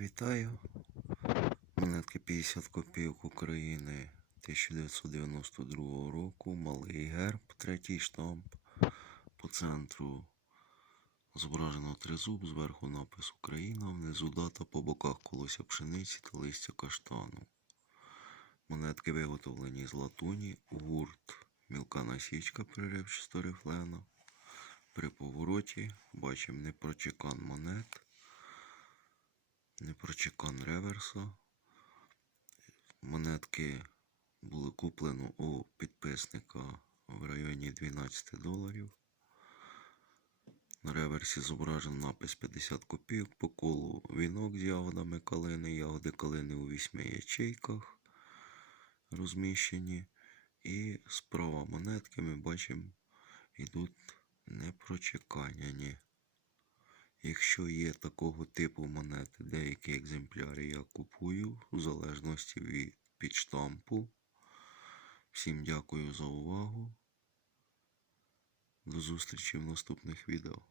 Вітаю. Монетки 50 копійок України 1992 року. Малий герб, третій штамп. По центру зображено тризуб, зверху напис Україна, внизу дата по боках колося пшениці та листя каштану. Монетки виготовлені з латуні, гурт, мілка насічка переривчаста рифлена. При повороті бачимо непрочекан монет, непрочекан реверса. Монетки були куплені у підписника в районі 12 доларів. На реверсі зображений напис 50 копійок по колу вінок з ягодами калини, ягоди калини у вісьми ячейках розміщені. І справа монетки ми бачимо йдуть непрочеканяні. Якщо є такого типу монети, деякі екземпляри я купую в залежності від підштампу. Всім дякую за увагу. До зустрічі в наступних відео.